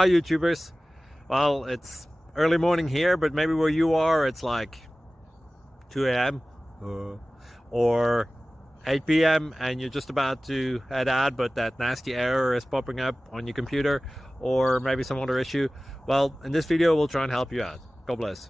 Hi YouTubers. Well, it's early morning here, but maybe where you are it's like 2 a.m. or 8 p.m. and you're just about to head out, but that nasty error is popping up on your computer, or maybe some other issue. Well, in this video we'll try and help you out. God bless.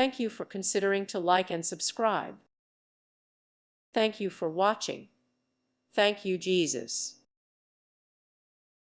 Thank you for considering to like and subscribe. Thank you for watching. Thank you, Jesus.